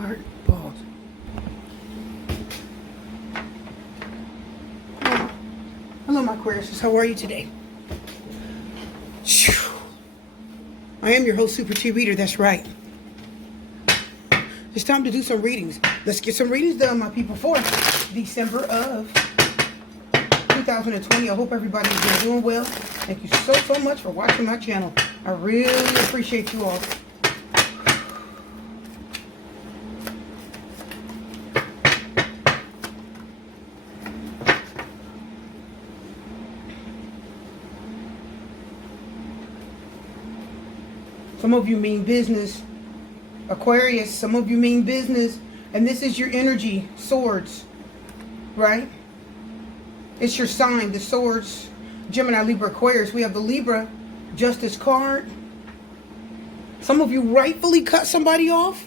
Heart, balls. Hello, my Aquarius. How are you today? I am your host, Super T Reader. That's right. It's time to do some readings. Let's get some readings done, my people, for December of 2020. I hope everybody's been doing well. Thank you so much for watching my channel. I really appreciate you all. Some of you mean business. Aquarius, some of you mean business. And this is your energy. Swords. Right? It's your sign. The swords. Gemini, Libra, Aquarius. We have the Libra Justice card. Some of you rightfully cut somebody off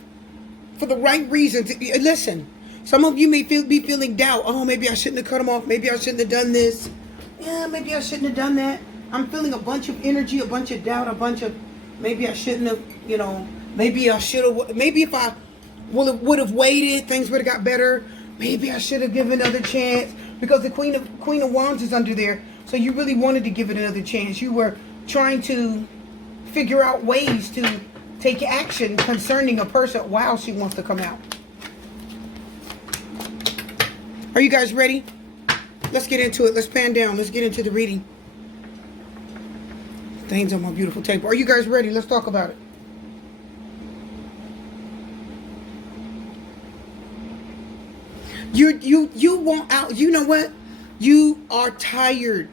for the right reasons. Listen. Some of you may be feeling doubt. Oh, maybe I shouldn't have cut them off. Maybe I shouldn't have done this. Yeah, maybe I shouldn't have done that. I'm feeling a bunch of energy, a bunch of doubt, a bunch of... Maybe I shouldn't have, maybe I should have, maybe if I would have waited, things would have got better. Maybe I should have given another chance, because the Queen of Wands is under there. So you really wanted to give it another chance. You were trying to figure out ways to take action concerning a person while she wants to come out. Are you guys ready? Let's get into it. Let's pan down. Let's get into the reading. Things on my beautiful table. Are you guys ready? Let's talk about it. You want out. You know what? You are tired,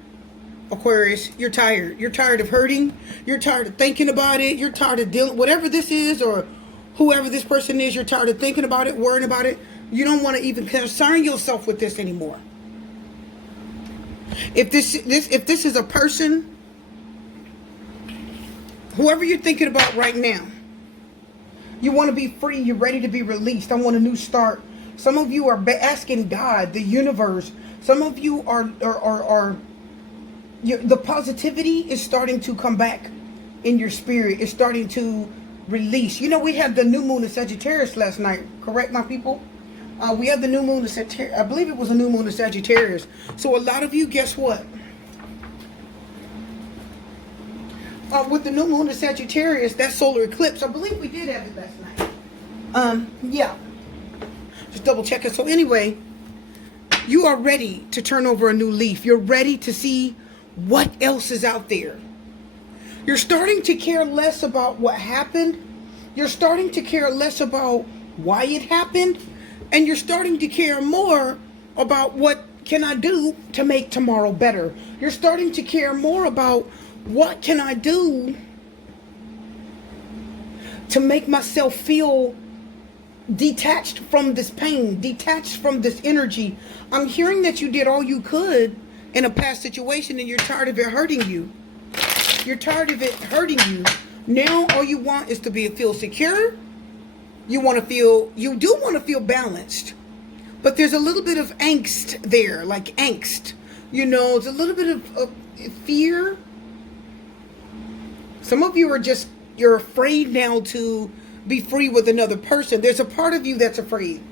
Aquarius. You're tired. You're tired of hurting. You're tired of thinking about it. You're tired of dealing, whatever this is, or whoever this person is. You're tired of thinking about it, worrying about it. You don't want to even concern yourself with this anymore. If this is a person, whoever you're thinking about right now, you want to be free. You're ready to be released. I want a new start. Some of you are asking God, the universe. Some of you are the positivity is starting to come back in your spirit. It's starting to release. We had the new moon of Sagittarius last night. Correct, my people? We had the new moon of Sagittarius. I believe it was a new moon of Sagittarius. So a lot of you, guess what? With the new moon of Sagittarius, that solar eclipse, I believe we did have it last night. Yeah. Just double check it. So anyway, you are ready to turn over a new leaf. You're ready to see what else is out there. You're starting to care less about what happened. You're starting to care less about why it happened. And you're starting to care more about what can I do to make tomorrow better. You're starting to care more about what can I do to make myself feel detached from this pain, detached from this energy. I'm hearing that you did all you could in a past situation and you're tired of it hurting you. You're tired of it hurting you. Now all you want is to feel secure. You do want to feel balanced. But there's a little bit of angst there, like angst. It's a little bit of fear. Some of you you're afraid now to be free with another person. There's a part of you that's afraid.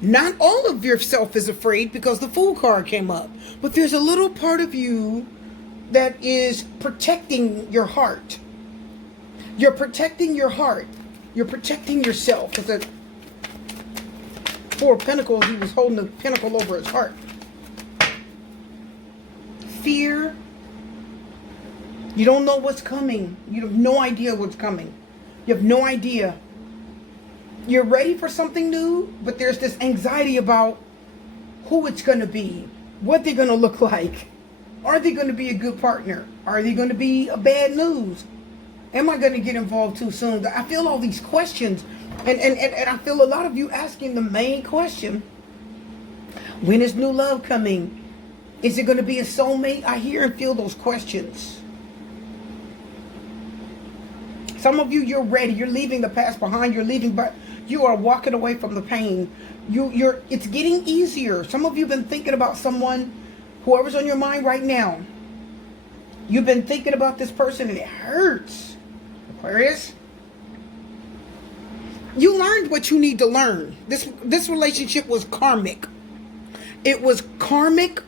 Not all of yourself is afraid because the Fool card came up. But there's a little part of you that is protecting your heart. You're protecting your heart. You're protecting yourself. Because the Four of Pentacles, he was holding the pentacle over his heart. Fear. You don't know what's coming. You have no idea what's coming. You have no idea. You're ready for something new, but there's this anxiety about who it's going to be, what they're going to look like. Are they going to be a good partner? Are they going to be a bad news? Am I going to get involved too soon? I feel all these questions, and I feel a lot of you asking the main question: when is new love coming? Is it going to be a soulmate? I hear and feel those questions. Some of you, you're ready. You're leaving the past behind. You're leaving, but you are walking away from the pain. It's getting easier. Some of you have been thinking about someone, whoever's on your mind right now. You've been thinking about this person and it hurts. Aquarius. You learned what you need to learn. This relationship was karmic. It was karmic.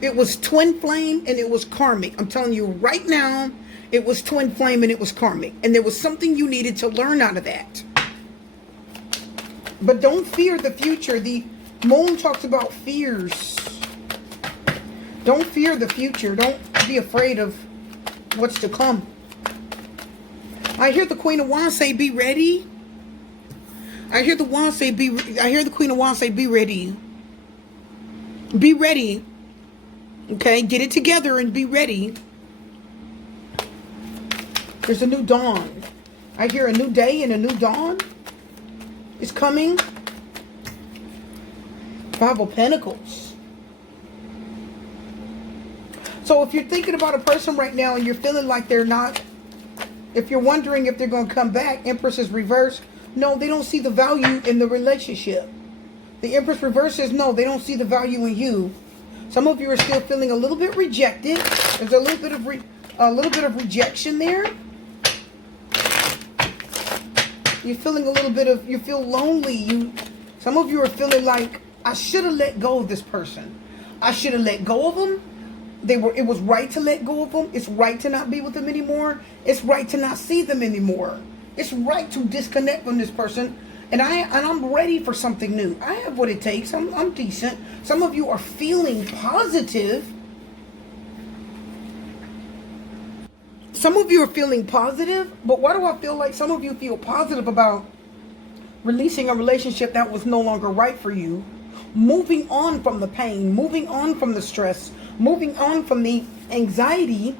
It was twin flame and it was karmic. I'm telling you right now, it was twin flame and it was karmic. And there was something you needed to learn out of that. But don't fear the future. The moon talks about fears. Don't fear the future. Don't be afraid of what's to come. I hear the Queen of Wands say, be ready. I hear the Queen of Wands say, be ready. Be ready. Okay, get it together and be ready. There's a new dawn. I hear a new day and a new dawn is coming. Five of Pentacles. So if you're thinking about a person right now and you're feeling like they're not, if you're wondering if they're going to come back, Empress is reversed. No, they don't see the value in the relationship. The Empress reverse says no, they don't see the value in you. Some of you are still feeling a little bit rejected. There's a little bit of rejection there. You're feeling a little bit of, you feel lonely. Some of you are feeling like, I should have let go of this person. I should have let go of them. It was right to let go of them. It's right to not be with them anymore. It's right to not see them anymore. It's right to disconnect from this person. And I'm ready for something new. I have what it takes. I'm decent. Some of you are feeling positive. Some of you are feeling positive, but why do I feel like some of you feel positive about releasing a relationship that was no longer right for you? Moving on from the pain, moving on from the stress, moving on from the anxiety.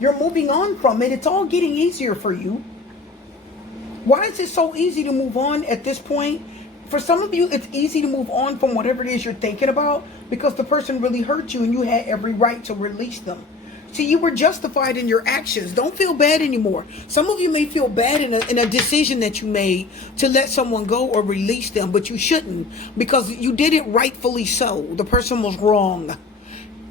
You're moving on from it. It's all getting easier for you. Why is it so easy to move on at this point? For some of you, it's easy to move on from whatever it is you're thinking about because the person really hurt you and you had every right to release them. See, you were justified in your actions. Don't feel bad anymore. Some of you may feel bad in a decision that you made to let someone go or release them, but you shouldn't because you did it rightfully so. The person was wrong.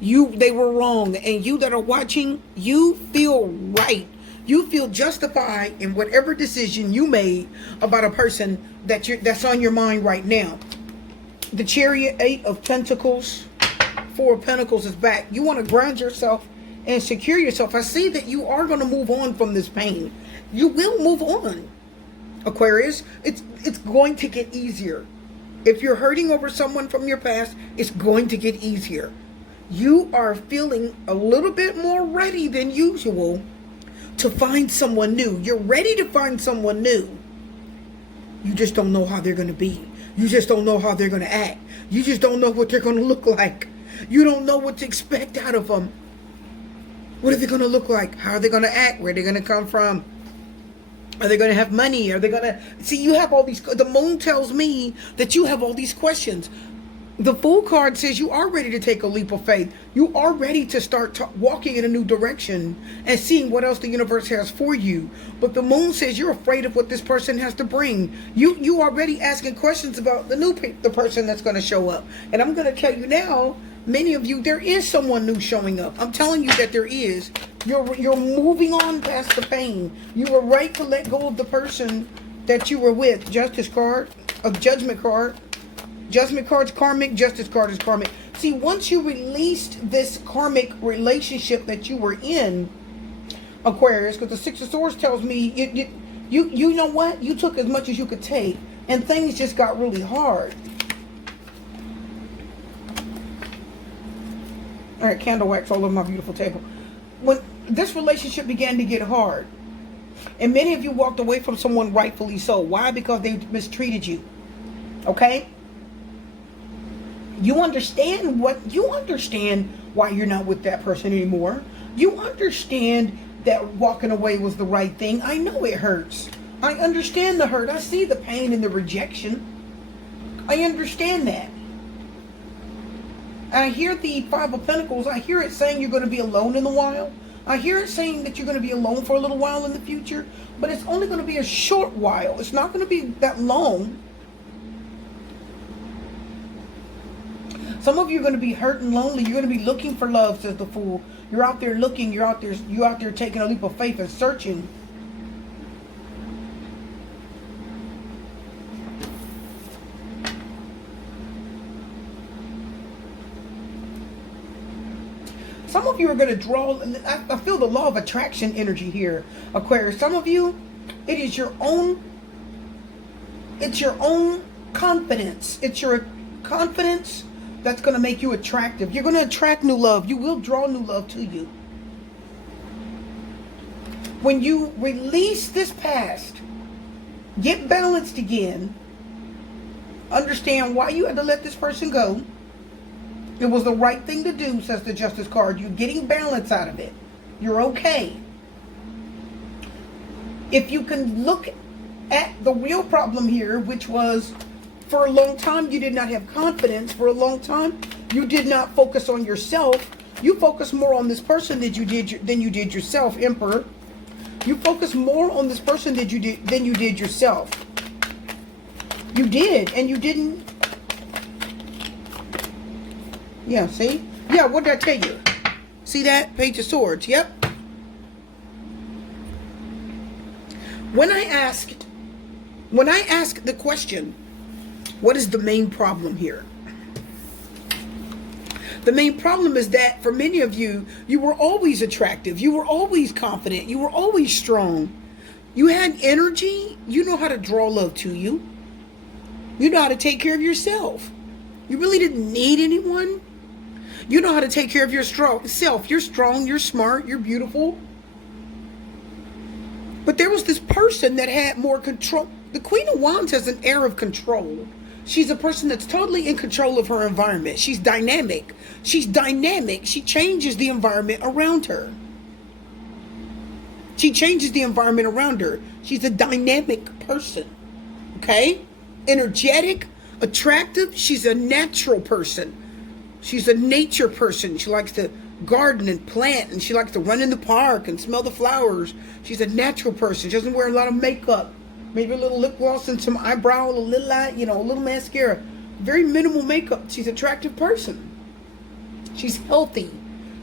They were wrong. And you that are watching, you feel right. You feel justified in whatever decision you made about a person that's on your mind right now. The Chariot, 8 of Pentacles, 4 of Pentacles is back. You want to ground yourself and secure yourself. I see that you are going to move on from this pain. You will move on, Aquarius. It's going to get easier. If you're hurting over someone from your past, it's going to get easier. You are feeling a little bit more ready than usual to find someone new. You're ready to find someone new. You just don't know how they're going to be. You just don't know how they're going to act. You just don't know what they're going to look like. You don't know what to expect out of them. What are they going to look like? How are they going to act? Where are they going to come from? Are they going to have money? Are they going to... See, you have all these... The moon tells me that you have all these questions. The Fool card says you are ready to take a leap of faith. You are ready to start walking in a new direction and seeing what else the universe has for you. But the moon says you're afraid of what this person has to bring. You are already asking questions about the person that's going to show up. And I'm going to tell you now, many of you, there is someone new showing up. I'm telling you that there is. You're moving on past the pain. You were right to let go of the person that you were with. Justice card, a Judgment card. Judgment card's karmic, Justice card is karmic. See, once you released this karmic relationship that you were in, Aquarius, because the Six of Swords tells me, you know what? You took as much as you could take, and things just got really hard. All right, candle wax all over my beautiful table. When this relationship began to get hard, and many of you walked away from someone rightfully so. Why? Because they mistreated you. Okay? You understand why you're not with that person anymore. You understand that walking away was the right thing. I know it hurts. I understand the hurt. I see the pain and the rejection. I understand that. I hear the Five of Pentacles. I hear it saying you're going to be alone in a while. I hear it saying that you're going to be alone for a little while in the future. But it's only going to be a short while. It's not going to be that long. Some of you are going to be hurt and lonely. You're going to be looking for love, says the Fool. You're out there looking. You're out there taking a leap of faith and searching. some of you are going to draw, I feel the law of attraction energy here, Aquarius. Some of you, it is your own, it's your own confidence. It's your confidence that's going to make you attractive. You're going to attract new love. You will draw new love to you. When you release this past, get balanced again, understand why you had to let this person go. It was the right thing to do, says the Justice card. You're getting balance out of it. You're okay. If you can look at the real problem here, which was for a long time you did not have confidence. For a long time you did not focus on yourself. You focused more on this person than you did yourself, Emperor. You focused more on this person than you did yourself. You did, and you didn't. Yeah, see? Yeah, what did I tell you? See that? Page of Swords, yep. When I asked the question, what is the main problem here? The main problem is that for many of you, you were always attractive. You were always confident. You were always strong. You had energy. You know how to draw love to you. You know how to take care of yourself. You really didn't need anyone. You know how to take care of your self. You're strong, you're smart, you're beautiful. But there was this person that had more control. The Queen of Wands has an air of control. She's a person that's totally in control of her environment. She's dynamic. She's dynamic. She changes the environment around her. She changes the environment around her. She's a dynamic person. Okay? Energetic, attractive. She's a natural person. She's a nature person. She likes to garden and plant, and she likes to run in the park and smell the flowers. She's a natural person. She doesn't wear a lot of makeup. Maybe a little lip gloss and some eyebrow, a little eye, a little mascara. Very minimal makeup. She's an attractive person. She's healthy.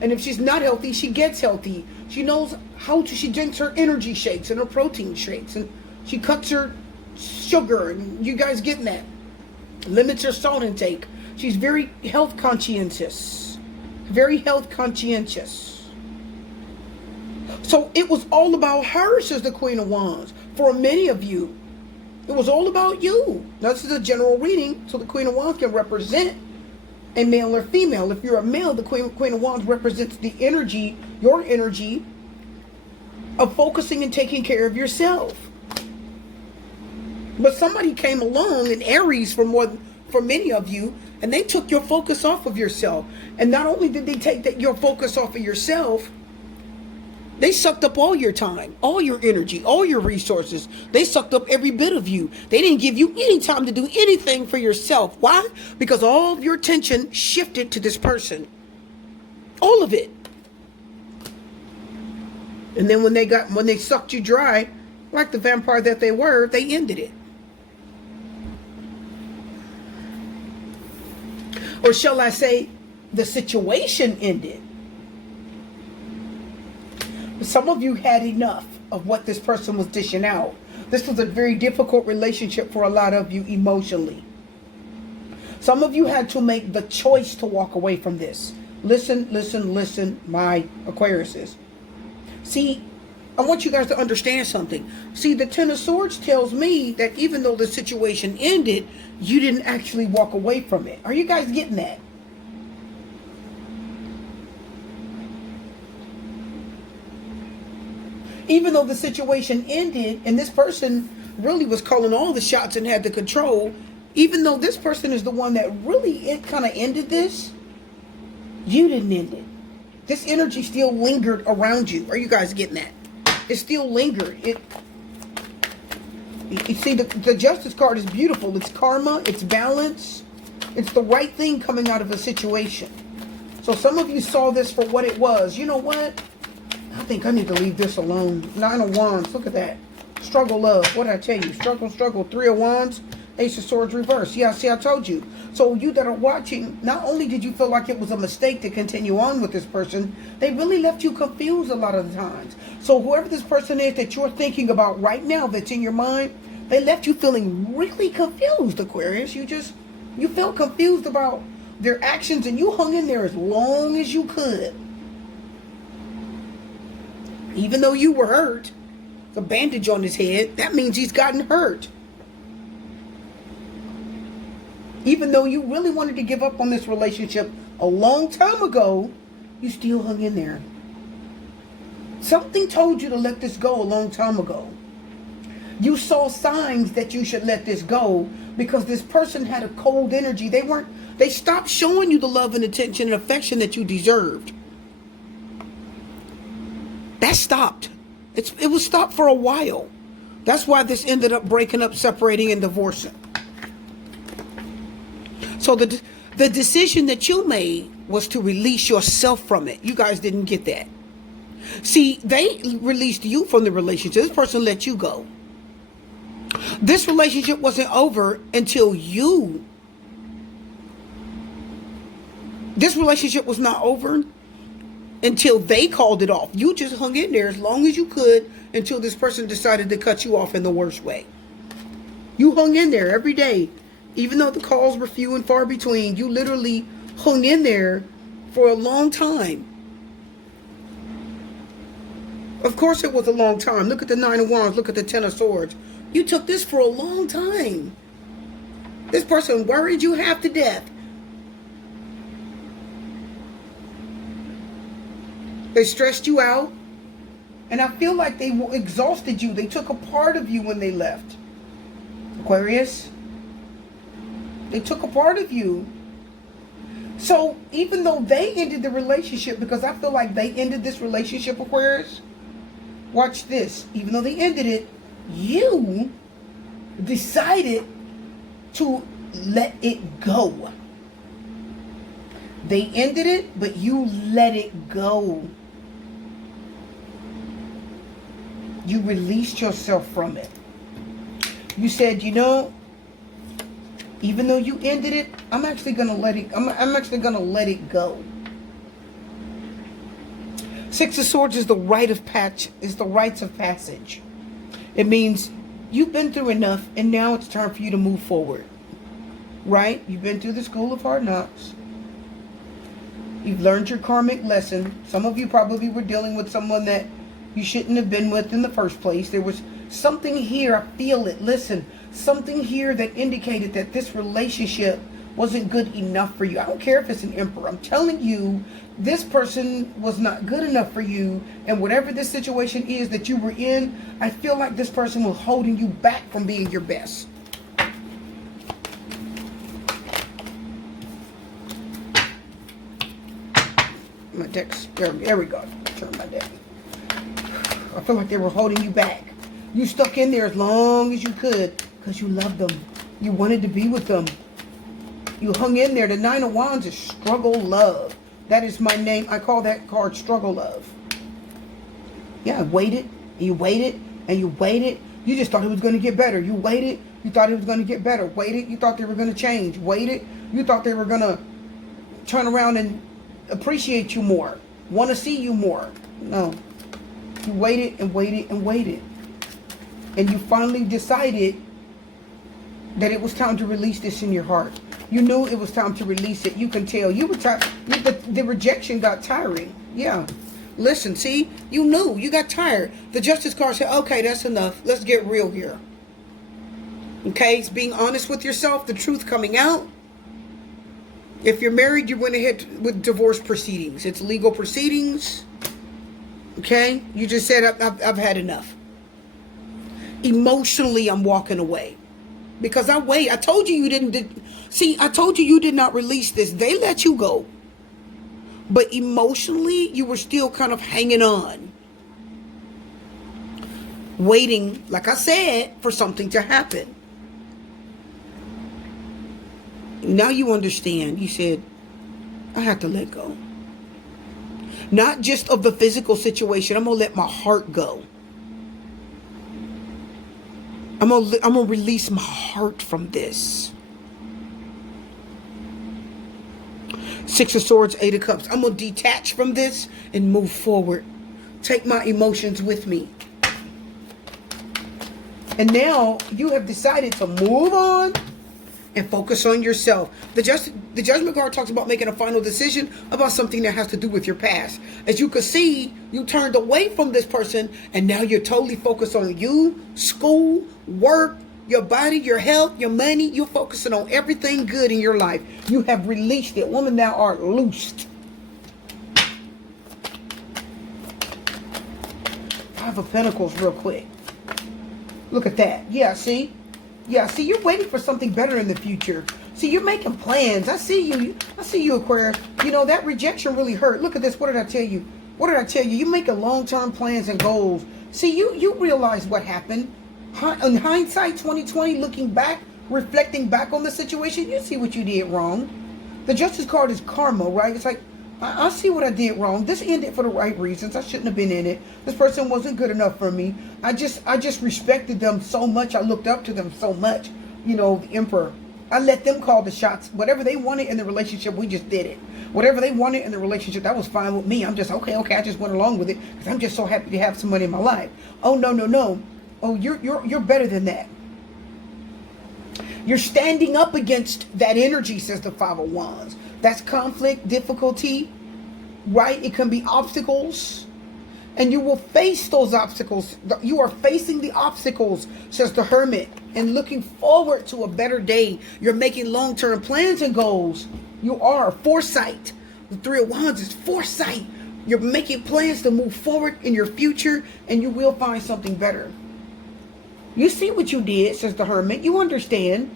And if she's not healthy, she gets healthy. She knows how to, she drinks her energy shakes and her protein shakes. And she cuts her sugar. And you guys getting that? Limits her salt intake. She's very health conscientious. Very health conscientious. So it was all about her, says the Queen of Wands. For many of you, it was all about you. Now, this is a general reading, so the Queen of Wands can represent a male or female. If you're a male, the Queen of Wands represents the energy, your energy, of focusing and taking care of yourself. But somebody came along, an Aries for many of you, and they took your focus off of yourself. And not only did they take your focus off of yourself, they sucked up all your time, all your energy, all your resources. They sucked up every bit of you. They didn't give you any time to do anything for yourself. Why? Because all of your attention shifted to this person. All of it. And then when they sucked you dry, like the vampire that they were, they ended it. Or shall I say, the situation ended. Some of you had enough of what this person was dishing out. This was a very difficult relationship for a lot of you emotionally. Some of you had to make the choice to walk away from this. Listen, my Aquariuses. See, I want you guys to understand something. See, the Ten of Swords tells me that even though the situation ended, you didn't actually walk away from it. Are you guys getting that? Even though the situation ended and this person really was calling all the shots and had the control, even though this person is the one that really kind of ended this, you didn't end it. This energy still lingered around you. Are you guys getting that? It still lingered. You see, the Justice card is beautiful. It's karma. It's balance. It's the right thing coming out of a situation. So some of you saw this for what it was. You know what? I think I need to leave this alone. Nine of Wands. Look at that. Struggle, love. What did I tell you? Struggle. Three of Wands. Ace of Swords reverse. Yeah, see, I told you. So you that are watching, not only did you feel like it was a mistake to continue on with this person, they really left you confused a lot of the times. So whoever this person is that you're thinking about right now that's in your mind, they left you feeling really confused, Aquarius. You felt confused about their actions and you hung in there as long as you could. Even though you were hurt, the bandage on his head, that means he's gotten hurt. Even though you really wanted to give up on this relationship a long time ago, you still hung in there. Something told you to let this go a long time ago. You saw signs that you should let this go because this person had a cold energy. They stopped showing you the love and attention and affection that you deserved. That stopped. It was stopped for a while. That's why this ended up breaking up, separating, and divorcing. So the decision that you made was to release yourself from it. You guys didn't get that. See, they released you from the relationship. This person let you go. This relationship wasn't over until you. This relationship was not over until they called it off. You just hung in there as long as you could until this person decided to cut you off in the worst way. You hung in there every day. Even though the calls were few and far between, you literally hung in there for a long time. Of course it was a long time. Look at the 9 of Wands. Look at the 10 of Swords. You took this for a long time. This person worried you half to death. They stressed you out. And I feel like they exhausted you. They took a part of you when they left. Aquarius. They took a part of you. So even though they ended the relationship, because I feel like they ended this relationship, Aquarius, watch this. Even though they ended it, you decided to let it go. They ended it, but you let it go. You released yourself from it. You said, you know, even though you ended it, I'm actually gonna let it. I'm actually gonna let it go. 6 of Swords is the rites of passage. It means you've been through enough, and now it's time for you to move forward. Right? You've been through the school of hard knocks. You've learned your karmic lesson. Some of you probably were dealing with someone that you shouldn't have been with in the first place. There was something here. I feel it. Listen. Something here that indicated that this relationship wasn't good enough for you. I don't care if it's an emperor. I'm telling you, this person was not good enough for you. And whatever this situation is that you were in, I feel like this person was holding you back from being your best. My deck's, there we go. Turn my deck. I feel like they were holding you back. You stuck in there as long as you could because you loved them. You wanted to be with them. You hung in there. The 9 of Wands is struggle love. That is my name. I call that card struggle love. Yeah, waited. You waited and you waited. You just thought it was going to get better. You waited. You thought it was going to get better. Waited. You thought they were going to change. Waited. You thought they were going to turn around and appreciate you more. Want to see you more. No. You waited and waited and waited. And you finally decided that it was time to release this in your heart. You knew it was time to release it. You can tell. You were tired. The rejection got tiring. Yeah. Listen, see? You knew. You got tired. The Justice card said, okay, that's enough. Let's get real here. Okay? It's being honest with yourself. The truth coming out. If you're married, you went ahead with divorce proceedings. It's legal proceedings. Okay? You just said, I've had enough. Emotionally, I'm walking away. Because I told you you didn't. See, I told you did not release this. They let you go. But emotionally, you were still kind of hanging on. Waiting, like I said, for something to happen. Now you understand. You said, I have to let go. Not just of the physical situation. I'm going to let my heart go. I'm gonna release my heart from this. 6 of Swords, 8 of Cups. I'm gonna detach from this and move forward. Take my emotions with me. And now you have decided to move on and focus on yourself. The judgment card talks about making a final decision about something that has to do with your past. As you can see, you turned away from this person, and now you're totally focused on you, school, work, your body, your health, your money. You're focusing on everything good in your life. You have released it. Woman, thou art loosed. Five of Pentacles real quick. Look at that. Yeah, see? Yeah, see, you're waiting for something better in the future. See, you're making plans. I see you. I see you, Aquarius. You know, that rejection really hurt. Look at this. What did I tell you? What did I tell you? You make long-term plans and goals. See, you realize what happened. In hindsight, 2020, looking back, reflecting back on the situation, you see what you did wrong. The Justice card is karma, right? It's like, I see what I did wrong. This ended for the right reasons. I shouldn't have been in it. This person wasn't good enough for me. I just respected them so much. I looked up to them so much. You know, the Emperor. I let them call the shots. Whatever they wanted in the relationship, we just did it. Whatever they wanted in the relationship, that was fine with me. I'm just, okay, I just went along with it because I'm just so happy to have somebody in my life. Oh, no. Oh, you're better than that. You're standing up against that energy, says the Five of Wands. That's conflict, difficulty, right? It can be obstacles. And you will face those obstacles. You are facing the obstacles, says the Hermit, and looking forward to a better day. You're making long-term plans and goals. You are. Foresight. The Three of Wands is foresight. You're making plans to move forward in your future, and you will find something better. You see what you did, says the Hermit. You understand.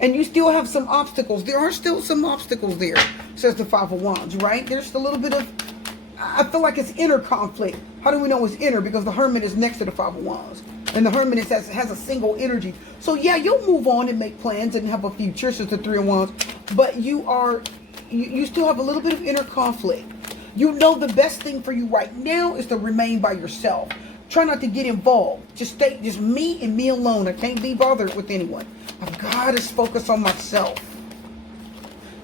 And you still have some obstacles. There are still some obstacles there, says the Five of Wands, right? There's a little bit of, I feel like it's inner conflict. How do we know it's inner? Because the Hermit is next to the Five of Wands. And the Hermit has a single energy. So yeah, you'll move on and make plans and have a future, says the Three of Wands. But you still have a little bit of inner conflict. You know the best thing for you right now is to remain by yourself. Try not to get involved. Just me and me alone. I can't be bothered with anyone. I've got to focus on myself.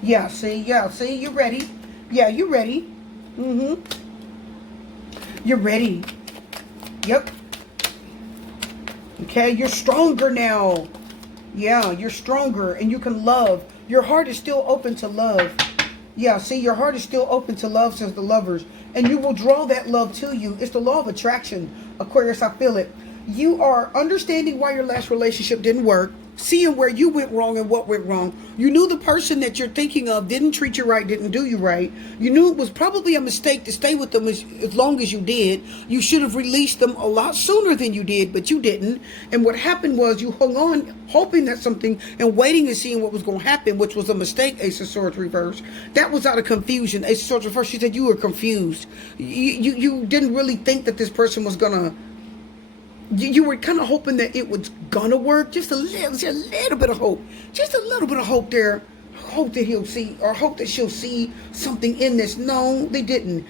Yeah, see, you're ready. Yeah, you're ready. You're ready. Yep. Okay, you're stronger now. Yeah, you're stronger and you can love. Your heart is still open to love. Yeah, see, your heart is still open to love, says the Lovers. And you will draw that love to you. It's the law of attraction, Aquarius. I feel it. You are understanding why your last relationship didn't work. Seeing where you went wrong and what went wrong. You knew the person that you're thinking of didn't treat you right, didn't do you right. You knew it was probably a mistake to stay with them as long as you did. You should have released them a lot sooner than you did, but you didn't. And what happened was you hung on hoping that something and waiting and seeing what was going to happen, which was a mistake, Ace of Swords reverse. That was out of confusion. Ace of Swords reverse, she said you were confused. You didn't really think that this person was going to, you were kind of hoping that it was gonna work. Just a little bit of hope. Just a little bit of hope there. Hope that he'll see, or hope that she'll see something in this. No, they didn't.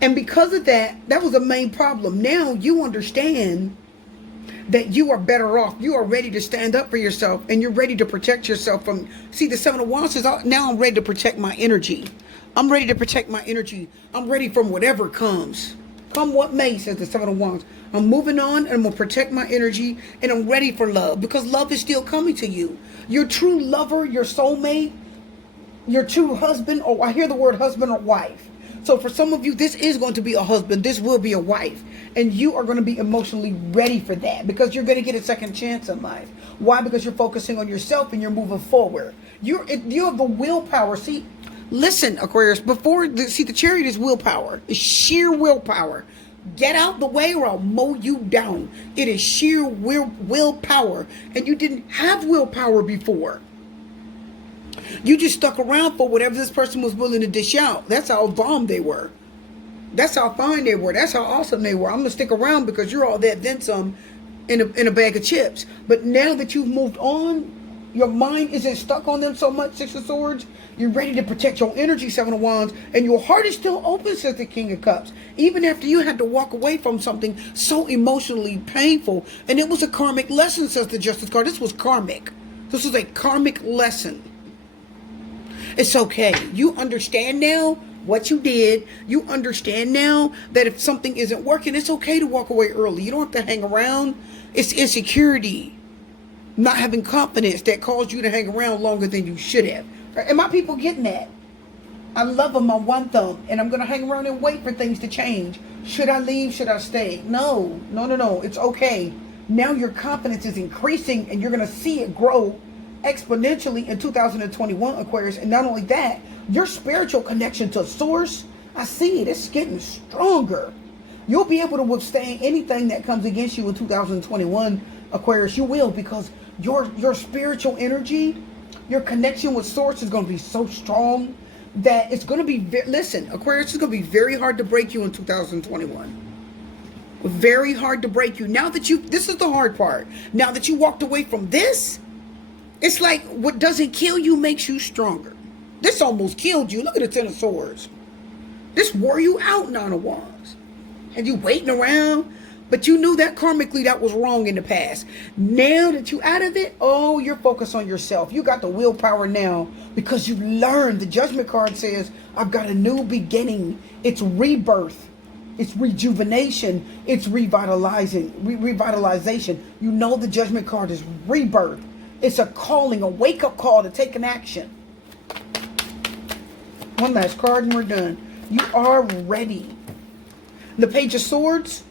And because of that, that was the main problem. Now you understand that you are better off. You are ready to stand up for yourself, and you're ready to protect yourself from, see, the Seven of Wands says, now I'm ready to protect my energy. I'm ready to protect my energy. I'm ready from whatever comes. Come what may, says the Seven of Wands. I'm moving on and I'm going to protect my energy and I'm ready for love because love is still coming to you. Your true lover, your soulmate, your true husband, or I hear the word husband or wife. So for some of you, this is going to be a husband. This will be a wife. And you are going to be emotionally ready for that because you're going to get a second chance in life. Why? Because you're focusing on yourself and you're moving forward. You have the willpower. See, listen, Aquarius, the Chariot is willpower. It's sheer willpower. Get out the way or I'll mow you down. It is sheer willpower. And you didn't have willpower before. You just stuck around for whatever this person was willing to dish out. That's how bomb they were. That's how fine they were. That's how awesome they were. I'm going to stick around because you're all that, then some, in a bag of chips. But now that you've moved on, your mind isn't stuck on them so much, Six of Swords. You're ready to protect your energy, Seven of Wands. And your heart is still open, says the King of Cups. Even after you had to walk away from something so emotionally painful. And it was a karmic lesson, says the Justice card. This was karmic. This was a karmic lesson. It's okay. You understand now what you did. You understand now that if something isn't working, it's okay to walk away early. You don't have to hang around. It's insecurity. not having confidence that caused you to hang around longer than you should have. And my people getting that. I love them on one thumb, and I'm going to hang around and wait for things to change. Should I leave? Should I stay? No. It's okay. Now your confidence is increasing, and you're going to see it grow exponentially in 2021, Aquarius. And not only that, your spiritual connection to Source, I see it. It's getting stronger. You'll be able to withstand anything that comes against you in 2021, Aquarius. You will, because your spiritual energy, your connection with Source is going to be so strong that it's going to be, listen, Aquarius, is going to be very hard to break you in 2021. Very hard to break you. Now that this is the hard part. Now that you walked away from this, it's like what doesn't kill you makes you stronger. This almost killed you. Look at the Ten of Swords. This wore you out, Nine of Wands. Had you waiting around, but you knew that karmically that was wrong in the past. Now that you out of it, oh, you're focused on yourself. You got the willpower now because you learned. The Judgment card says, I've got a new beginning. It's rebirth. It's rejuvenation. It's revitalization. You know the Judgment card is rebirth. It's a calling, a wake-up call to take an action. One last card and we're done. You are ready. The Page of Swords.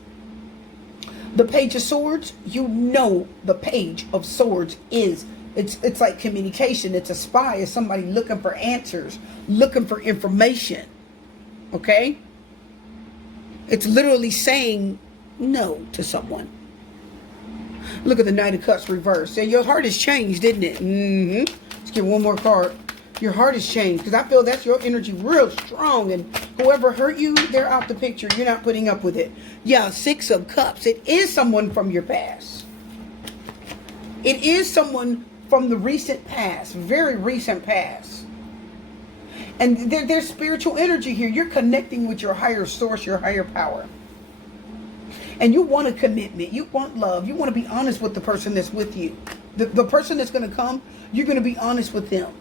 The Page of Swords, you know the Page of Swords is. It's like communication. It's a spy. It's somebody looking for answers, looking for information. Okay? It's literally saying no to someone. Look at the Knight of Cups reversed. Yeah, your heart has changed, didn't it? Let's get one more card. Your heart has changed because I feel that's your energy real strong, and whoever hurt you, they're out the picture. You're not putting up with it. Yeah, Six of Cups. It is someone from your past. It is someone from the recent past, very recent past. And there's spiritual energy here. You're connecting with your higher source, your higher power. And you want a commitment. You want love. You want to be honest with the person that's with you. The person that's going to come, you're going to be honest with them.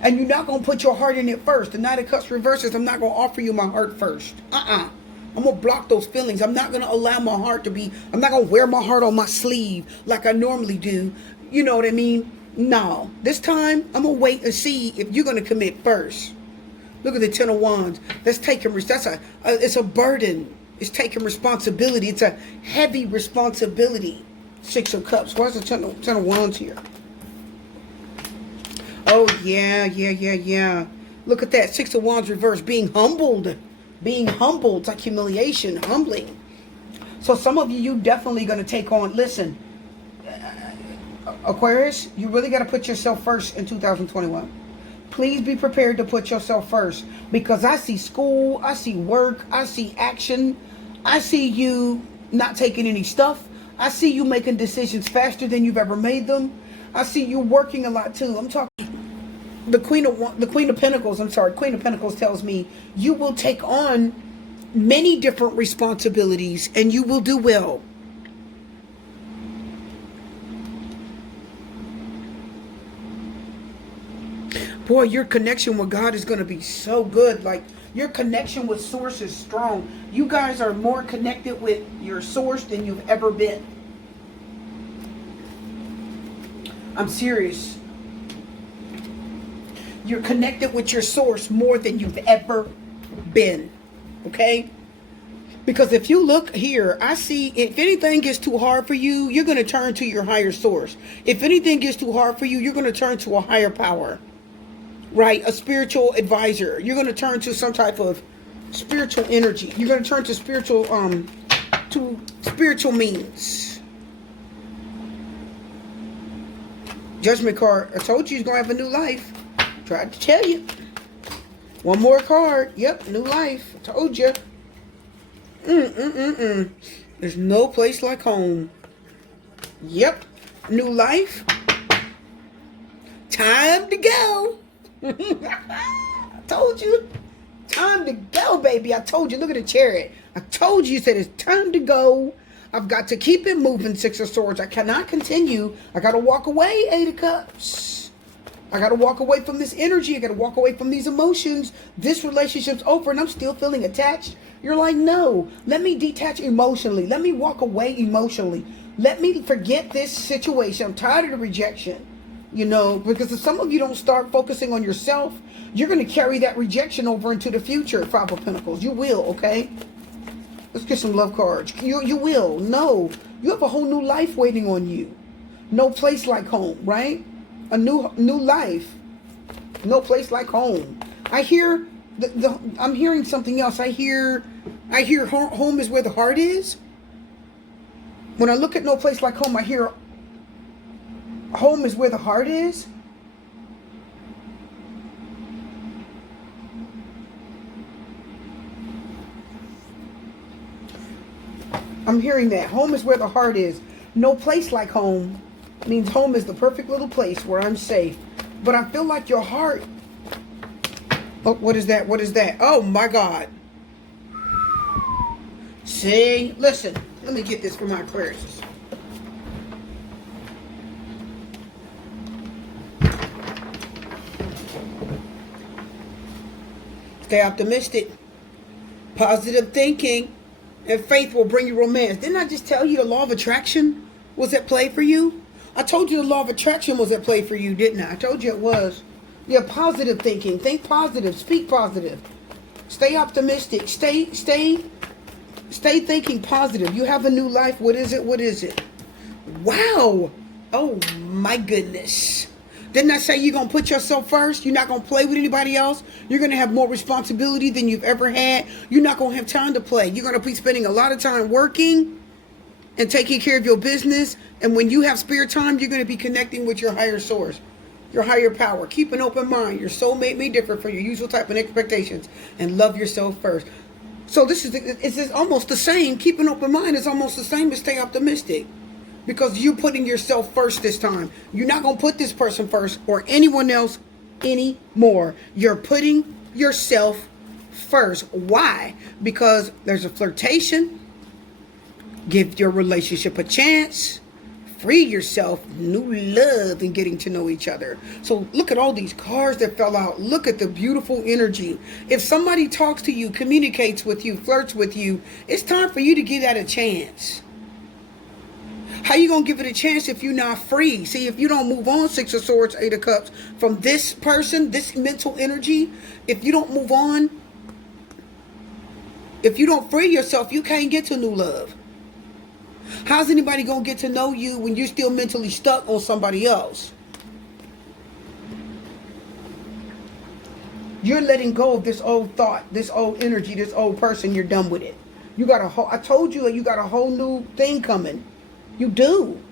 And you're not going to put your heart in it first. The Knight of Cups reverses, I'm not going to offer you my heart first. I'm going to block those feelings. I'm not going to allow my heart to be, I'm not going to wear my heart on my sleeve like I normally do. You know what I mean? No. This time, I'm going to wait and see if you're going to commit first. Look at the Ten of Wands. That's taking, it's a burden. It's taking responsibility. It's a heavy responsibility. Six of Cups. Why is the Ten of Wands here? Oh, yeah. Look at that. Six of Wands reverse. Being humbled. Being humbled. It's like humiliation. Humbling. So some of you definitely going to take on. Listen. Aquarius, you really got to put yourself first in 2021. Please be prepared to put yourself first. Because I see school. I see work. I see action. I see you not taking any stuff. I see you making decisions faster than you've ever made them. I see you working a lot too. I'm talking the Queen of Pentacles. I'm sorry, Queen of Pentacles tells me you will take on many different responsibilities and you will do well. Boy, your connection with God is going to be so good. Like your connection with Source is strong. You guys are more connected with your Source than you've ever been. I'm serious. You're connected with your Source more than you've ever been. Okay? Because if you look here, I see if anything gets too hard for you, you're going to turn to your higher source. If anything gets too hard for you, you're going to turn to a higher power. Right? A spiritual advisor. You're going to turn to some type of spiritual energy. You're going to turn to spiritual means. Judgment card. I told you he's going to have a new life. Tried to tell you. One more card. Yep, new life. I told you. There's no place like home. Yep. New life. Time to go. I told you. Time to go, baby. I told you. Look at the Chariot. I told you. Said it's time to go. I've got to keep it moving, Six of Swords. I cannot continue. I got to walk away, Eight of Cups. I got to walk away from this energy. I got to walk away from these emotions. This relationship's over and I'm still feeling attached. You're like, no, let me detach emotionally. Let me walk away emotionally. Let me forget this situation. I'm tired of the rejection. You know, because if some of you don't start focusing on yourself, you're going to carry that rejection over into the future. Five of Pentacles. You will, okay? Let's get some love cards. You will. No. You have a whole new life waiting on you. No place like home, right? A new life. No place like home. I hear I'm hearing something else. I hear home is where the heart is. When I look at no place like home, I hear home is where the heart is. I'm hearing that. Home is where the heart is. No place like home means home is the perfect little place where I'm safe. But I feel like your heart... Oh, what is that? What is that? Oh, my God. See? Listen. Let me get this for my Aquarius. Stay optimistic. Positive thinking. And faith will bring you romance. Didn't I just tell you the law of attraction was at play for you? I told you the law of attraction was at play for you, didn't I? I told you it was. Yeah, positive thinking. Think positive. Speak positive. Stay optimistic. Stay thinking positive. You have a new life. What is it? What is it? Wow. Oh, my goodness. Didn't I say you're going to put yourself first? You're not going to play with anybody else. You're going to have more responsibility than you've ever had. You're not going to have time to play. You're going to be spending a lot of time working and taking care of your business. And when you have spare time, you're going to be connecting with your higher source, your higher power. Keep an open mind. Your soulmate may differ from your usual type of expectations. And love yourself first. So this is almost the same. Keep an open mind is almost the same as stay optimistic. Because you're putting yourself first this time. You're not going to put this person first or anyone else anymore. You're putting yourself first. Why? Because there's a flirtation. Give your relationship a chance. Free yourself. New love and getting to know each other. So look at all these cards that fell out. Look at the beautiful energy. If somebody talks to you, communicates with you, flirts with you, it's time for you to give that a chance. How you going to give it a chance if you're not free? See, if you don't move on, Six of Swords, Eight of Cups, from this person, this mental energy, if you don't move on, if you don't free yourself, you can't get to new love. How's anybody going to get to know you when you're still mentally stuck on somebody else? You're letting go of this old thought, this old energy, this old person. You're done with it. You got a whole, I told you that you got a whole new thing coming. You do.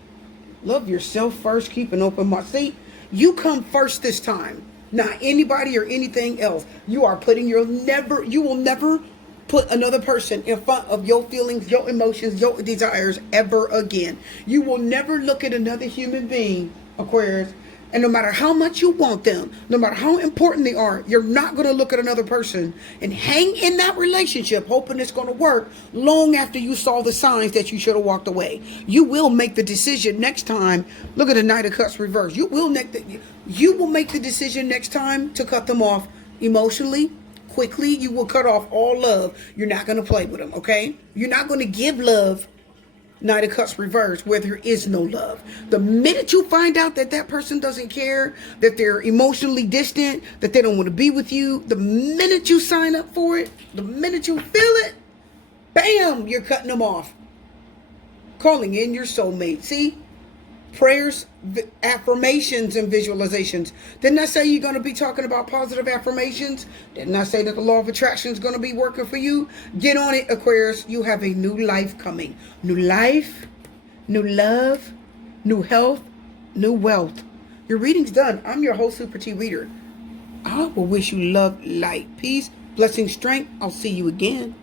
Love yourself first. Keep an open mind. See, you come first this time. Not anybody or anything else. You are putting you will never put another person in front of your feelings, your emotions, your desires ever again. You will never look at another human being, Aquarius, and no matter how much you want them, no matter how important they are, you're not going to look at another person and hang in that relationship hoping it's going to work long after you saw the signs that you should have walked away. You will make the decision next time. Look at the Knight of Cups reverse. You will make the decision next time to cut them off emotionally, quickly. You will cut off all love. You're not going to play with them, okay? You're not going to give love. Knight of Cups reverse, where there is no love. The minute you find out that that person doesn't care, that they're emotionally distant, that they don't want to be with you, the minute you sign up for it, the minute you feel it, bam, you're cutting them off. Calling in your soulmate. See? Prayers, affirmations, and visualizations. Didn't I say you're going to be talking about positive affirmations? Didn't I say that the law of attraction is going to be working for you? Get on it, Aquarius. You have a new life coming. New life, new love, new health, new wealth. Your reading's done. I'm your whole Super T reader. I will wish you love, light, peace, blessing, strength. I'll see you again.